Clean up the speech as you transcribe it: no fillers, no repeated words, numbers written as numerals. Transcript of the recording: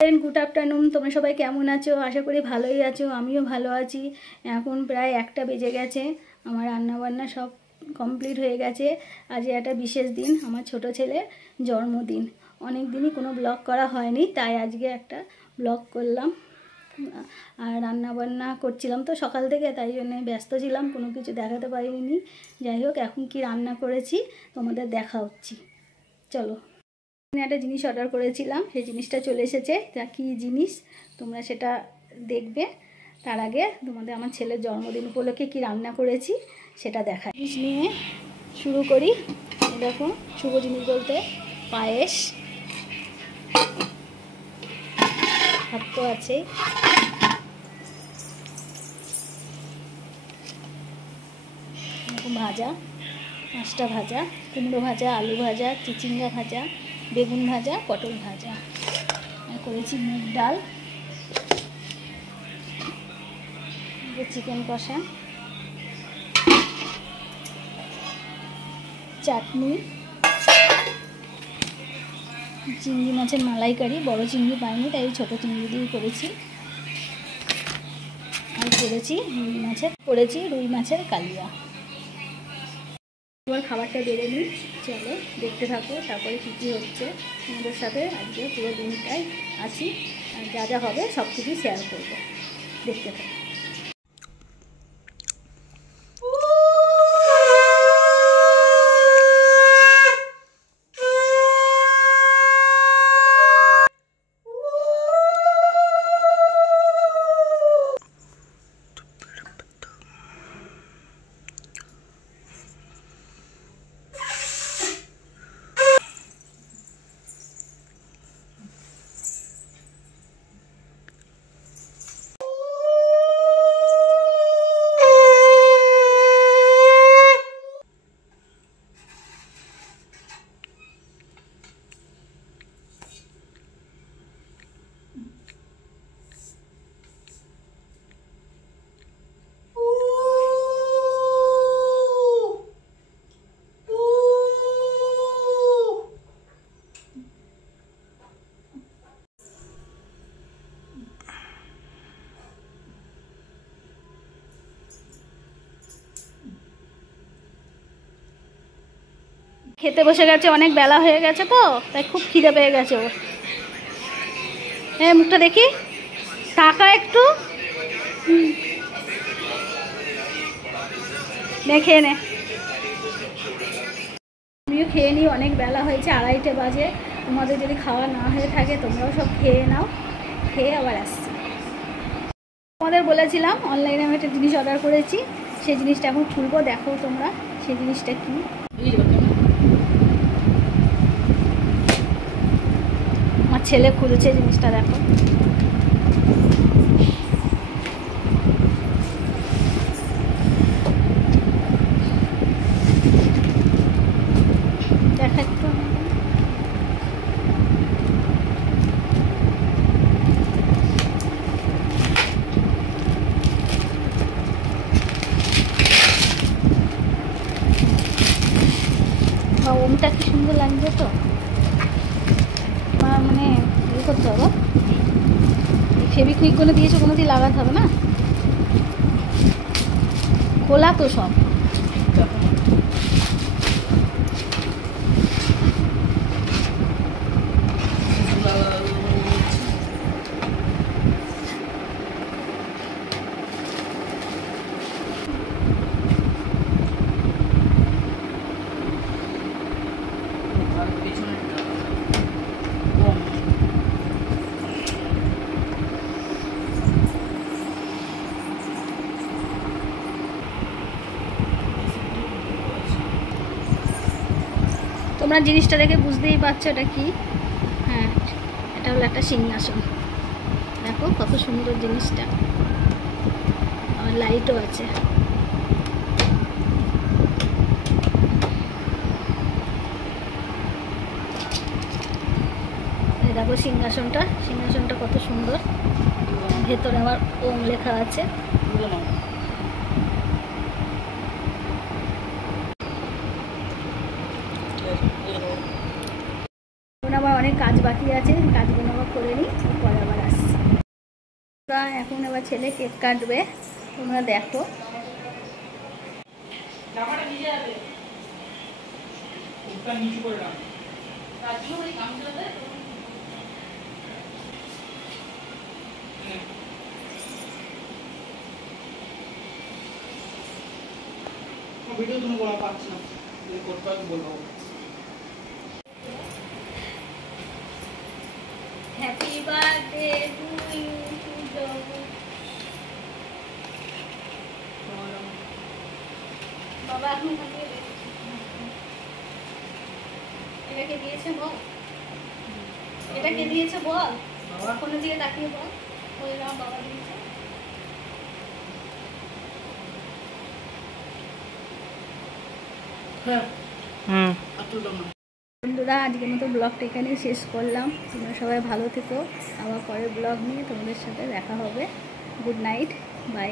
Good afternoon तुम्हारा सबाई केमन आछो आशा करी भालोई आछो आमिओ भालो आछि। एखन प्राय 1टा बेजे गेछे आमार रान्ना बान्ना सब कमप्लीट हो गेछे। आज एक विशेष दिन आमार छोटो छेलेर जन्मदिन। अनेक दिनई कोनो ब्लग करा हयनि ताई आजके एकटा ब्लग करलाम। और रान्ना बान्ना करछिलाम तो सकाल थेके ताई जोन्नो व्यस्त छिलाम कोनो किछु देखाते पारिनि। जाई होक एखन कि रान्ना करेछि तोमादेर देखाচ্ছি। चलो একটা জিনিস অর্ডার করেছিলাম সেই জিনিসটা চলে এসেছে। তা কি জিনিস তোমরা সেটা দেখবে। তার আগে তোমাদের আমার ছেলের জন্মদিন উপলক্ষে কি রান্না করেছি সেটা দেখাই। জিনিস নিয়ে শুরু করি। দেখো শুভ জিনিস বলতে পায়েস, ভাত তো আছে, ভাজা, 5টা ভাজা, কুমড়ো ভাজা, আলু ভাজা, চিচিঙ্গা ভাজা, বেগুন ভাজা, পটল ভাজা, আর করেছি মুগ ডাল, চিকেন কষা, চাটনি, চিংড়ি মাছের মালাইকারি। বড় চিংড়ি পাইনি তাই ছোট চিংড়ি দিয়ে করেছি। আর করেছি রুই মাছের কালিয়া। এবার খাবারটা বেড়ে নিই। চলো দেখতে থাকো তারপরে কী কী হচ্ছে। তোমাদের সাথে আজকে পুরো দিনটাই আছি, আর যা যা হবে সব কিছু শেয়ার করবো। দেখতে থাকো। খেতে বসে গেছে, অনেক বেলা হয়ে গেছে তো তাই খুব খিদে পেয়ে গেছে ওর। হ্যাঁ মুখটা দেখি, টাকা একটু খেয়ে নে। আমিও খেয়ে নিই, অনেক বেলা হয়েছে, 2:30 বাজে। তোমাদের যদি খাওয়া না হয়ে থাকে তোমরাও সব খেয়ে নাও, খেয়ে আবার আসছি। তোমাদের বলেছিলাম অনলাইনে আমি একটা জিনিস অর্ডার করেছি, সেই জিনিসটা এখন খুলবো। দেখো তোমরা সেই জিনিসটা কি। আমার ছেলে খুলছে জিনিসটা, দেখো। দেখা একটু ওমটা কি সুন্দর লাগছে তো। মানে ইয়ে করতে হবে, ফেবিকুইকগুলো দিয়েছে, কোনো দিয়ে লাগাতে হবে না, খোলা তো সব। তোমরা জিনিসটা দেখে বুঝতেই পারছো এটা কি। হ্যাঁ এটা হলো একটা সিংহাসন। দেখো কত সুন্দর জিনিসটা, আর লাইটও আছে। এই দেখো সিংহাসনটা কত সুন্দর। ভেতরে আবার ওম লেখা আছে। আমার অনেক কাজ বাকি আছে, কাজগুলো আমার করে নিই, পরে এখন এবার ছেলে কেক কাটবে, তোমরা দেখো। ভিডিও তুমি বলা পাচ্ছ না, করতে হবে বলবো। Happy birthday to you. বাবা এখন এটা কে দিয়েছে বল, এটা কে দিয়েছে বল, কোনো দিকে তাকিয়ে বল। ওই না বাবা দিয়েছে। বন্ধুরা আজকের মতো ব্লগটা এখানেই শেষ করলাম। তোমরা সবাই ভালো থেকো, আবার পরের ব্লগ নিয়ে তোমাদের সাথে দেখা হবে। Good night, by.